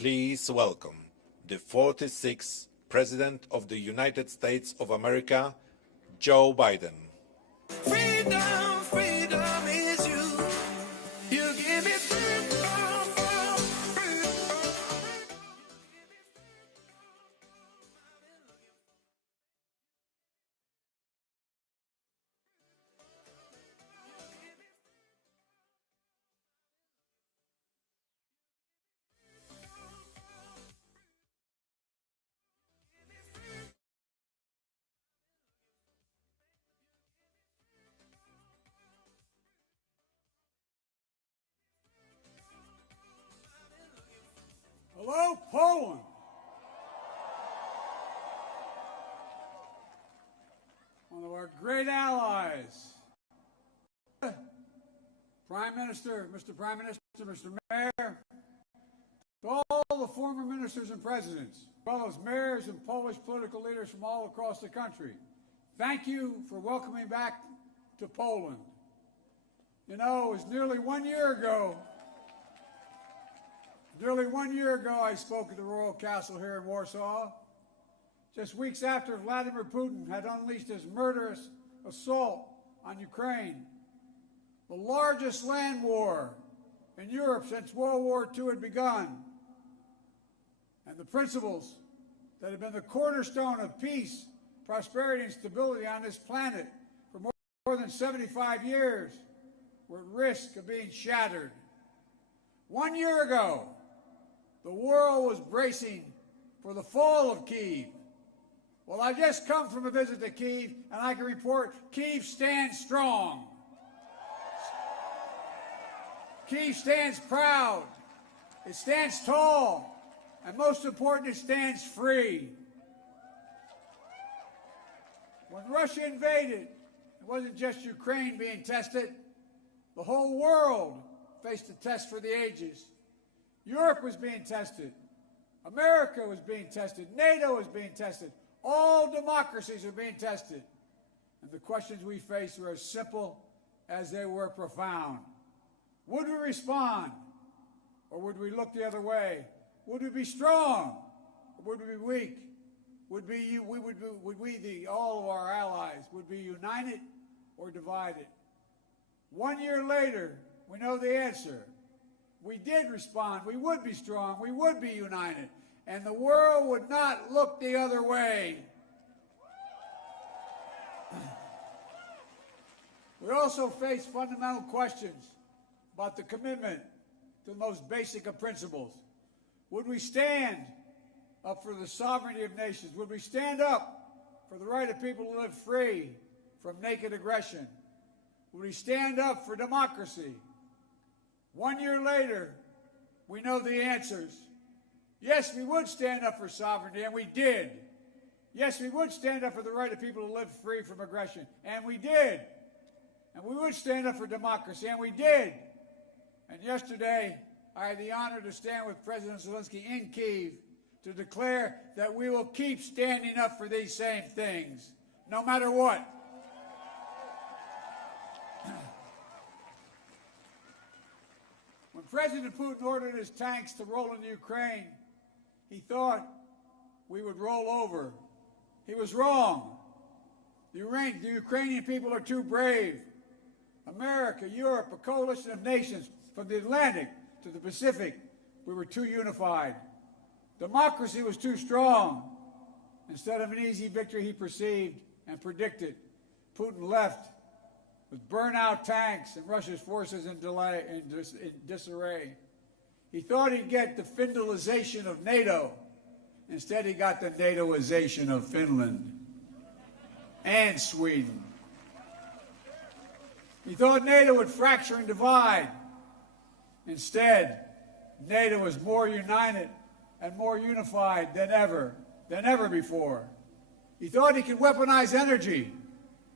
Please welcome the 46th President of the United States of America, Joe Biden. Freedom, freedom is you. You give me freedom, freedom. Hello, Poland. One of our great allies. Prime Minister, Mr. Prime Minister, Mr. Mayor, to all the former ministers and presidents, as well as mayors and Polish political leaders from all across the country, thank you for welcoming back to Poland. You know, it was nearly 1 year ago I spoke at the Royal Castle here in Warsaw, just weeks after Vladimir Putin had unleashed his murderous assault on Ukraine, the largest land war in Europe since World War II had begun. And the principles that have been the cornerstone of peace, prosperity, and stability on this planet for more than 75 years were at risk of being shattered. 1 year ago, the world was bracing for the fall of Kyiv. Well, I've just come from a visit to Kyiv, and I can report Kyiv stands strong. Kyiv stands proud. It stands tall. And most important, it stands free. When Russia invaded, it wasn't just Ukraine being tested. The whole world faced a test for the ages. Europe was being tested. America was being tested. NATO was being tested. All democracies are being tested. And the questions we faced were as simple as they were profound. Would we respond, or would we look the other way? Would we be strong, or would we be weak? All of our allies, would be united or divided? 1 year later, we know the answer. We did respond. We would be strong. We would be united. And the world would not look the other way. We also face fundamental questions about the commitment to the most basic of principles. Would we stand up for the sovereignty of nations? Would we stand up for the right of people to live free from naked aggression? Would we stand up for democracy? 1 year later, we know the answers. Yes, we would stand up for sovereignty, and we did. Yes, we would stand up for the right of people to live free from aggression, and we did. And we would stand up for democracy, and we did. And yesterday, I had the honor to stand with President Zelensky in Kyiv to declare that we will keep standing up for these same things, no matter what. When President Putin ordered his tanks to roll into Ukraine, he thought we would roll over. He was wrong. The Ukrainian people are too brave. America, Europe, a coalition of nations from the Atlantic to the Pacific, we were too unified. Democracy was too strong. Instead of an easy victory he perceived and predicted, Putin left with burnt-out tanks and Russia's forces in disarray. He thought he'd get the Finlandization of NATO. Instead, he got the NATOization of Finland and Sweden. He thought NATO would fracture and divide. Instead, NATO was more united and more unified than ever before. He thought he could weaponize energy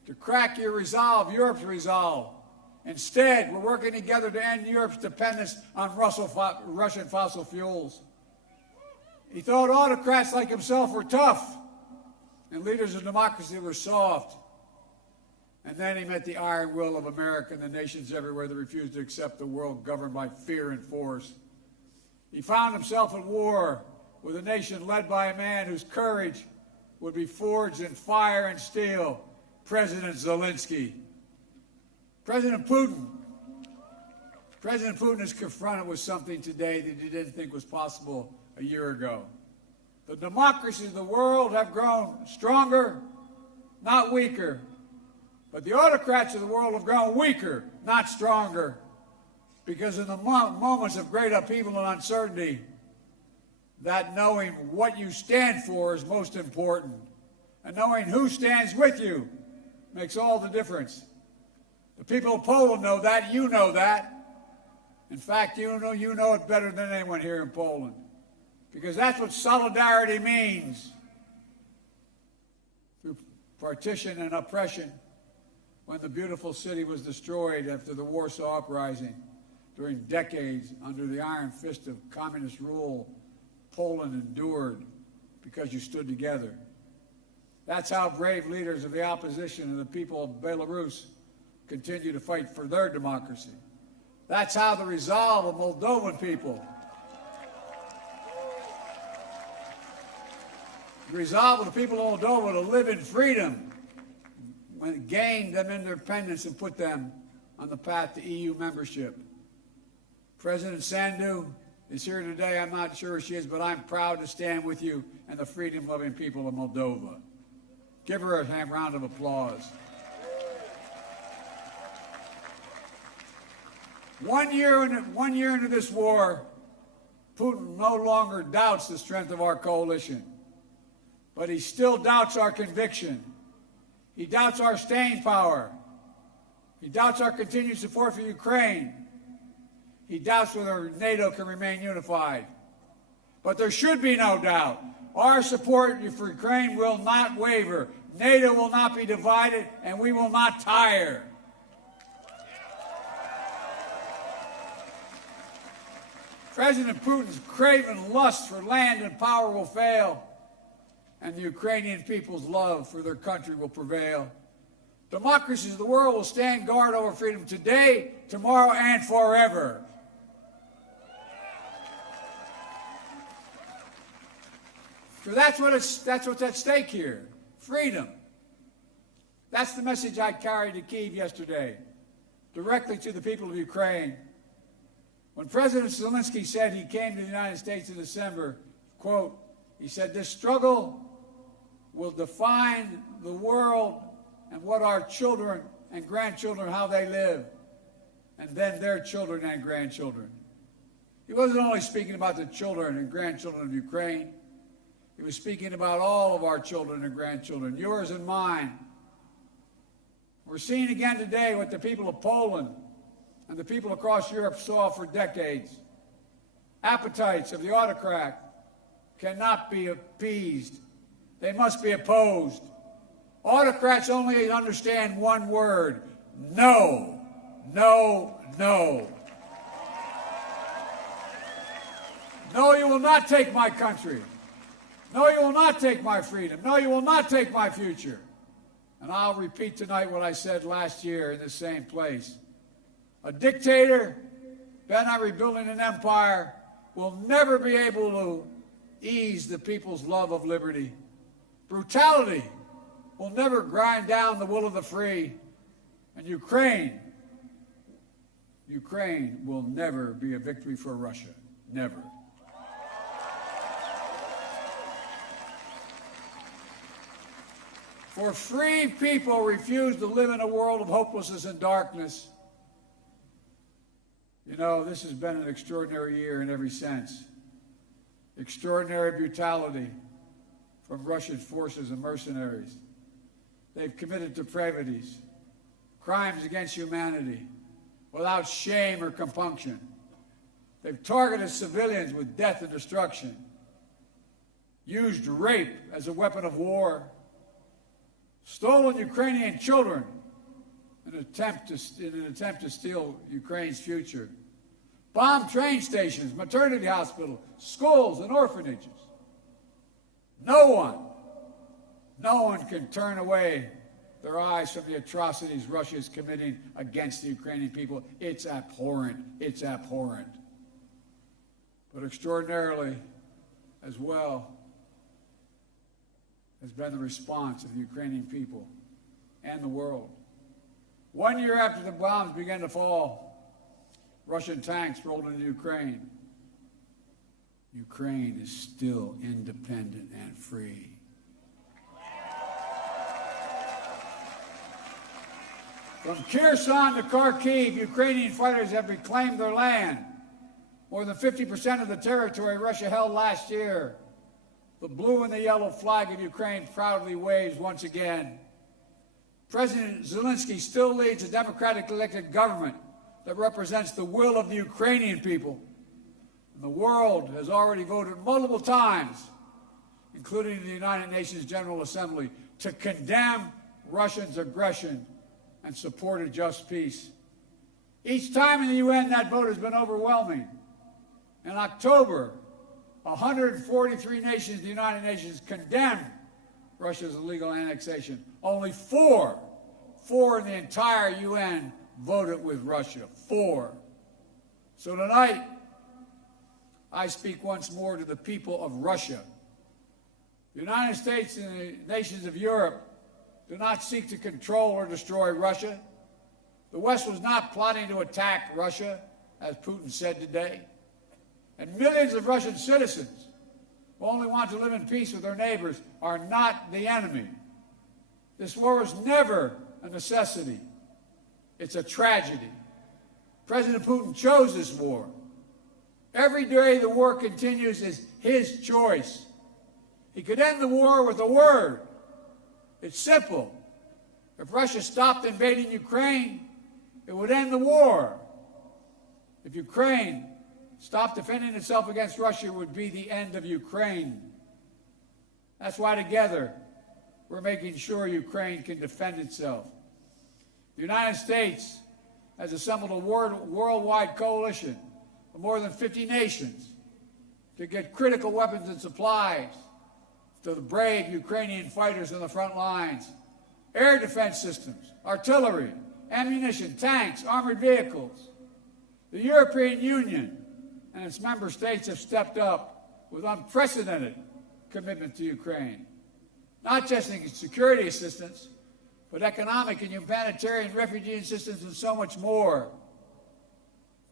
to crack your resolve, Europe's resolve. Instead, we're working together to end Europe's dependence on Russian fossil fuels. He thought autocrats like himself were tough and leaders of democracy were soft. And then he met the iron will of America and the nations everywhere that refused to accept the world governed by fear and force. He found himself at war with a nation led by a man whose courage would be forged in fire and steel, President Zelensky. President Putin is confronted with something today that he didn't think was possible a year ago. The democracies of the world have grown stronger, not weaker. But the autocrats of the world have grown weaker, not stronger. Because in the moments of great upheaval and uncertainty, that knowing what you stand for is most important. And knowing who stands with you makes all the difference. The people of Poland know that. You know that. In fact, you know it better than anyone here in Poland. Because that's what solidarity means. Through partition and oppression, when the beautiful city was destroyed after the Warsaw Uprising, during decades under the iron fist of communist rule, Poland endured because you stood together. That's how brave leaders of the opposition and the people of Belarus continue to fight for their democracy. That's how the resolve of Moldovan people, the resolve of the people of Moldova to live in freedom, when it gained them independence and put them on the path to EU membership. President Sandu is here today. I'm not sure she is, but I'm proud to stand with you and the freedom-loving people of Moldova. Give her a round of applause. 1 year into this war, Putin no longer doubts the strength of our coalition, but he still doubts our conviction. He doubts our staying power. He doubts our continued support for Ukraine. He doubts whether NATO can remain unified. But there should be no doubt. Our support for Ukraine will not waver. NATO will not be divided, and we will not tire. President Putin's craven lust for land and power will fail, and the Ukrainian people's love for their country will prevail. Democracies of the world will stand guard over freedom today, tomorrow, and forever. So that's what's at stake here. Freedom. That's the message I carried to Kyiv yesterday, directly to the people of Ukraine. When President Zelensky said he came to the United States in December, quote, he said, this struggle will define the world and what our children and grandchildren, how they live, and then their children and grandchildren. He wasn't only speaking about the children and grandchildren of Ukraine. He was speaking about all of our children and grandchildren, yours and mine. We're seeing again today what the people of Poland and the people across Europe saw for decades. Appetites of the autocrat cannot be appeased. They must be opposed. Autocrats only understand one word: no, no, no. No, you will not take my country. No, you will not take my freedom. No, you will not take my future. And I'll repeat tonight what I said last year in the same place. A dictator bent on rebuilding an empire will never be able to ease the people's love of liberty. Brutality will never grind down the will of the free. And Ukraine will never be a victory for Russia. Never. For free people refuse to live in a world of hopelessness and darkness. You know, this has been an extraordinary year in every sense. Extraordinary brutality from Russian forces and mercenaries. They've committed depravities, crimes against humanity, without shame or compunction. They've targeted civilians with death and destruction, used rape as a weapon of war, stolen Ukrainian children in an attempt to steal Ukraine's future, bombed train stations, maternity hospitals, schools, and orphanages. No one can turn away their eyes from the atrocities Russia is committing against the Ukrainian people. It's abhorrent. It's abhorrent. But extraordinarily, as well, has been the response of the Ukrainian people and the world. 1 year after the bombs began to fall, Russian tanks rolled into Ukraine. Ukraine is still independent and free. From Kherson to Kharkiv, Ukrainian fighters have reclaimed their land. More than 50% of the territory Russia held last year. The blue and the yellow flag of Ukraine proudly waves once again. President Zelensky still leads a democratically elected government that represents the will of the Ukrainian people. And the world has already voted multiple times, including the United Nations General Assembly, to condemn Russia's aggression and support a just peace. Each time in the UN, that vote has been overwhelming. In October, 143 nations, the United Nations, condemned Russia's illegal annexation. Only four in the entire UN voted with Russia. 4. So tonight, I speak once more to the people of Russia. The United States and the nations of Europe do not seek to control or destroy Russia. The West was not plotting to attack Russia, as Putin said today. And millions of Russian citizens who only want to live in peace with their neighbors are not the enemy. This war was never a necessity. It's a tragedy. President Putin chose this war. Every day the war continues is his choice. He could end the war with a word. It's simple. If Russia stopped invading Ukraine, it would end the war. If Ukraine stopped defending itself against Russia, it would be the end of Ukraine. That's why together we're making sure Ukraine can defend itself. The United States has assembled a worldwide coalition of more than 50 nations to get critical weapons and supplies to the brave Ukrainian fighters on the front lines. Air defense systems, artillery, ammunition, tanks, armored vehicles. The European Union and its member states have stepped up with unprecedented commitment to Ukraine. Not just in security assistance, but economic and humanitarian refugee assistance and so much more.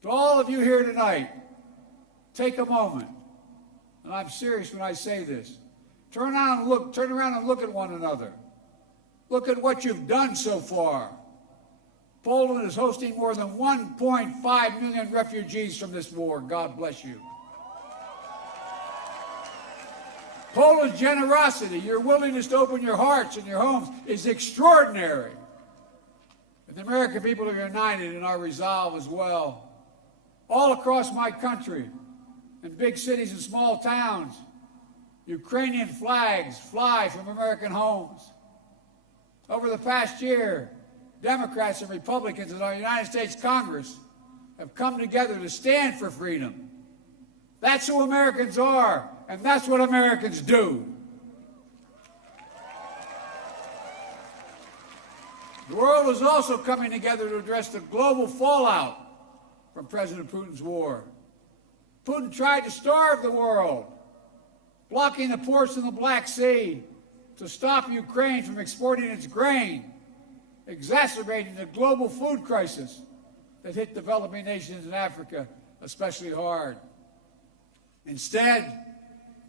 To all of you here tonight, take a moment, and I'm serious when I say this. Turn around and look at one another. Look at what you've done so far. Poland is hosting more than 1.5 million refugees from this war. God bless you. Poland's generosity, your willingness to open your hearts and your homes is extraordinary. And the American people are united in our resolve as well. All across my country, in big cities and small towns, Ukrainian flags fly from American homes. Over the past year, Democrats and Republicans in our United States Congress have come together to stand for freedom. That's who Americans are, and that's what Americans do. The world is also coming together to address the global fallout from President Putin's war. Putin tried to starve the world, blocking the ports in the Black Sea to stop Ukraine from exporting its grain, exacerbating the global food crisis that hit developing nations in Africa especially hard. Instead,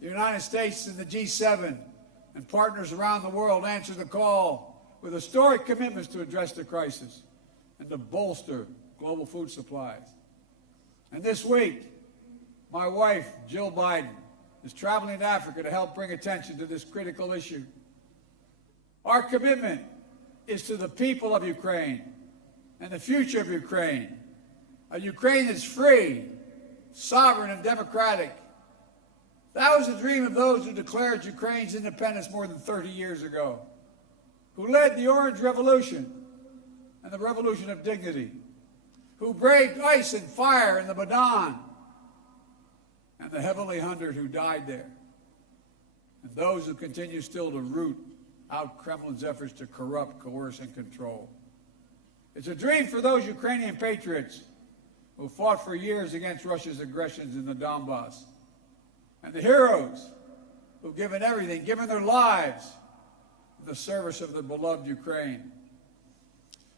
the United States and the G7 and partners around the world answered the call with historic commitments to address the crisis and to bolster global food supplies. And this week, my wife, Jill Biden, is traveling to Africa to help bring attention to this critical issue. Our commitment is to the people of Ukraine and the future of Ukraine, a Ukraine that's free, sovereign, and democratic. That was the dream of those who declared Ukraine's independence more than 30 years ago, who led the Orange Revolution and the Revolution of Dignity, who braved ice and fire in the Maidan, and the Heavenly 100 who died there, and those who continue still to root out Kremlin's efforts to corrupt, coerce, and control. It's a dream for those Ukrainian patriots who fought for years against Russia's aggressions in the Donbass, and the heroes who've given everything, given their lives in the service of their beloved Ukraine.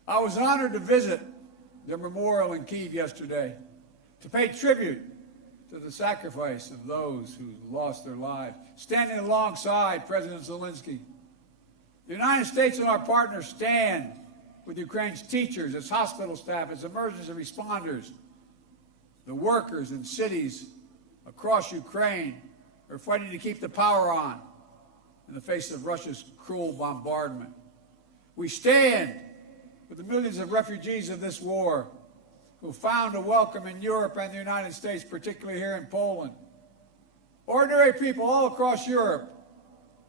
I was honored to visit their memorial in Kyiv yesterday, to pay tribute to the sacrifice of those who lost their lives, standing alongside President Zelensky. The United States and our partners stand with Ukraine's teachers, its hospital staff, its emergency responders, the workers in cities across Ukraine are fighting to keep the power on in the face of Russia's cruel bombardment. We stand with the millions of refugees of this war who found a welcome in Europe and the United States, particularly here in Poland. Ordinary people all across Europe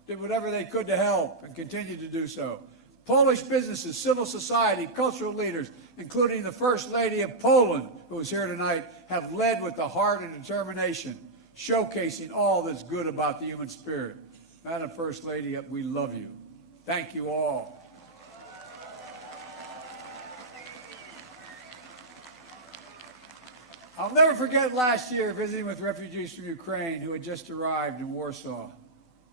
did whatever they could to help and continue to do so. Polish businesses, civil society, cultural leaders, including the First Lady of Poland, who is here tonight, have led with the heart and determination, showcasing all that's good about the human spirit. Madam First Lady, we love you. Thank you all. I'll never forget last year visiting with refugees from Ukraine who had just arrived in Warsaw,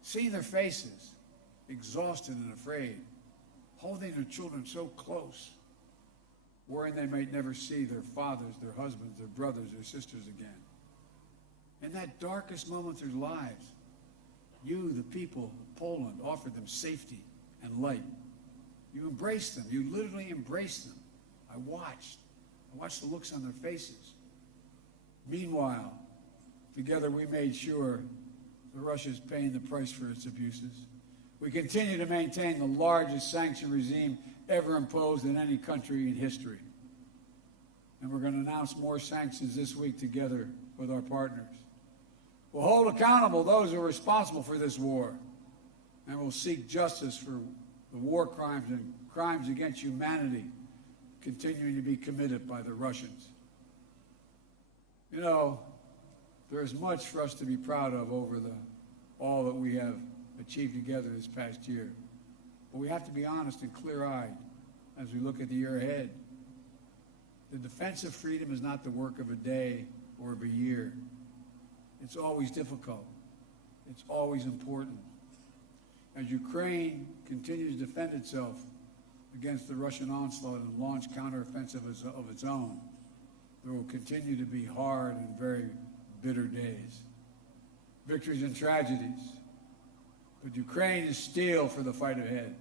seeing their faces, exhausted and afraid, holding their children so close, worrying they might never see their fathers, their husbands, their brothers, their sisters again. In that darkest moment of their lives, you, the people of Poland, offered them safety and light. You embraced them. You literally embraced them. I watched the looks on their faces. Meanwhile, together we made sure that Russia is paying the price for its abuses. We continue to maintain the largest sanction regime ever imposed in any country in history. And we're going to announce more sanctions this week together with our partners. We'll hold accountable those who are responsible for this war, and we'll seek justice for the war crimes and crimes against humanity continuing to be committed by the Russians. You know, there is much for us to be proud of over all that we have achieved together this past year. But we have to be honest and clear-eyed as we look at the year ahead. The defense of freedom is not the work of a day or of a year. It's always difficult. It's always important. As Ukraine continues to defend itself against the Russian onslaught and launch counteroffensive of its own, there will continue to be hard and very bitter days, victories and tragedies. But Ukraine is steel for the fight ahead.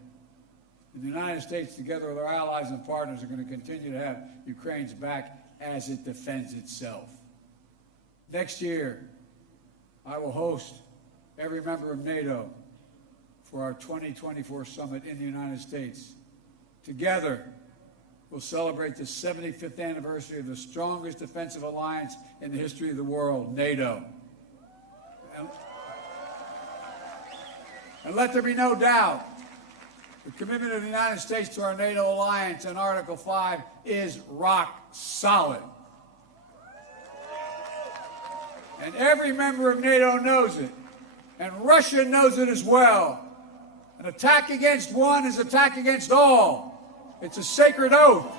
And the United States, together with our allies and partners, are going to continue to have Ukraine's back as it defends itself. Next year, I will host every member of NATO for our 2024 summit in the United States. Together, we'll celebrate the 75th anniversary of the strongest defensive alliance in the history of the world, NATO. And let there be no doubt, the commitment of the United States to our NATO alliance in Article 5 is rock solid. And every member of NATO knows it, and Russia knows it as well. An attack against one is an attack against all. It's a sacred oath.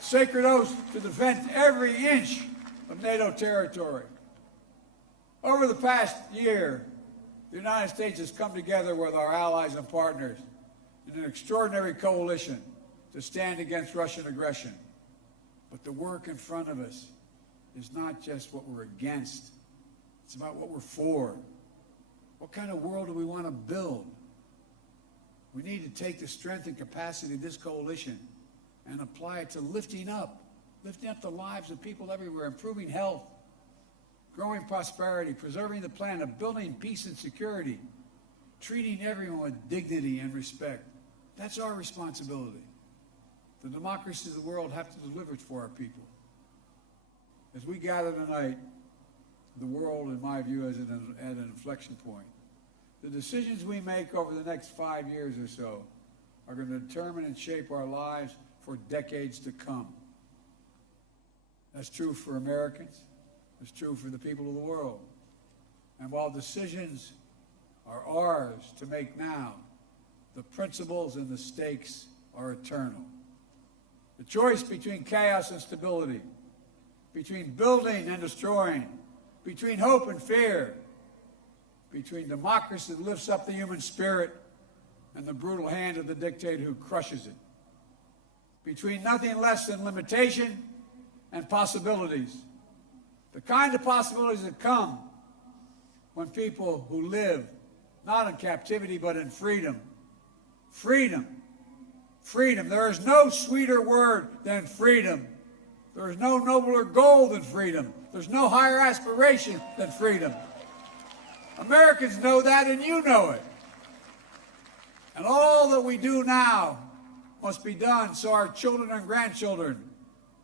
Sacred oath to defend every inch of NATO territory. Over the past year, the United States has come together with our allies and partners in an extraordinary coalition to stand against Russian aggression. But the work in front of us is not just what we're against. It's about what we're for. What kind of world do we want to build? We need to take the strength and capacity of this coalition and apply it to lifting up the lives of people everywhere, improving health, growing prosperity, preserving the planet, building peace and security, treating everyone with dignity and respect. That's our responsibility. The democracies of the world have to deliver it for our people. As we gather tonight, the world, in my view, is at an inflection point. The decisions we make over the next 5 years or so are going to determine and shape our lives for decades to come. That's true for Americans. It's true for the people of the world. And while decisions are ours to make now, the principles and the stakes are eternal. The choice between chaos and stability, between building and destroying, between hope and fear, between democracy that lifts up the human spirit and the brutal hand of the dictator who crushes it, between nothing less than limitation and possibilities, the kind of possibilities that come when people who live not in captivity but in freedom, freedom, there is no sweeter word than freedom. There is no nobler goal than freedom. There's no higher aspiration than freedom. Americans know that, and you know it. And all that we do now must be done so our children and grandchildren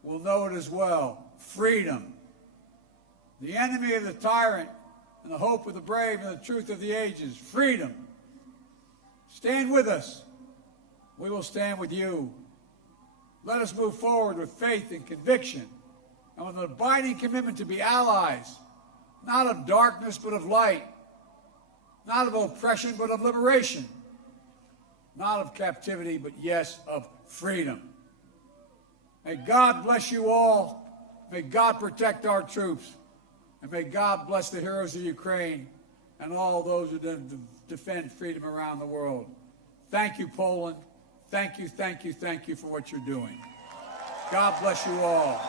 will know it as well. Freedom. The enemy of the tyrant and the hope of the brave and the truth of the ages. Freedom. Stand with us. We will stand with you. Let us move forward with faith and conviction and with an abiding commitment to be allies, not of darkness but of light, not of oppression but of liberation, not of captivity but, yes, of freedom. May God bless you all. May God protect our troops. And may God bless the heroes of Ukraine and all those who defend freedom around the world. Thank you, Poland. Thank you for what you're doing. God bless you all.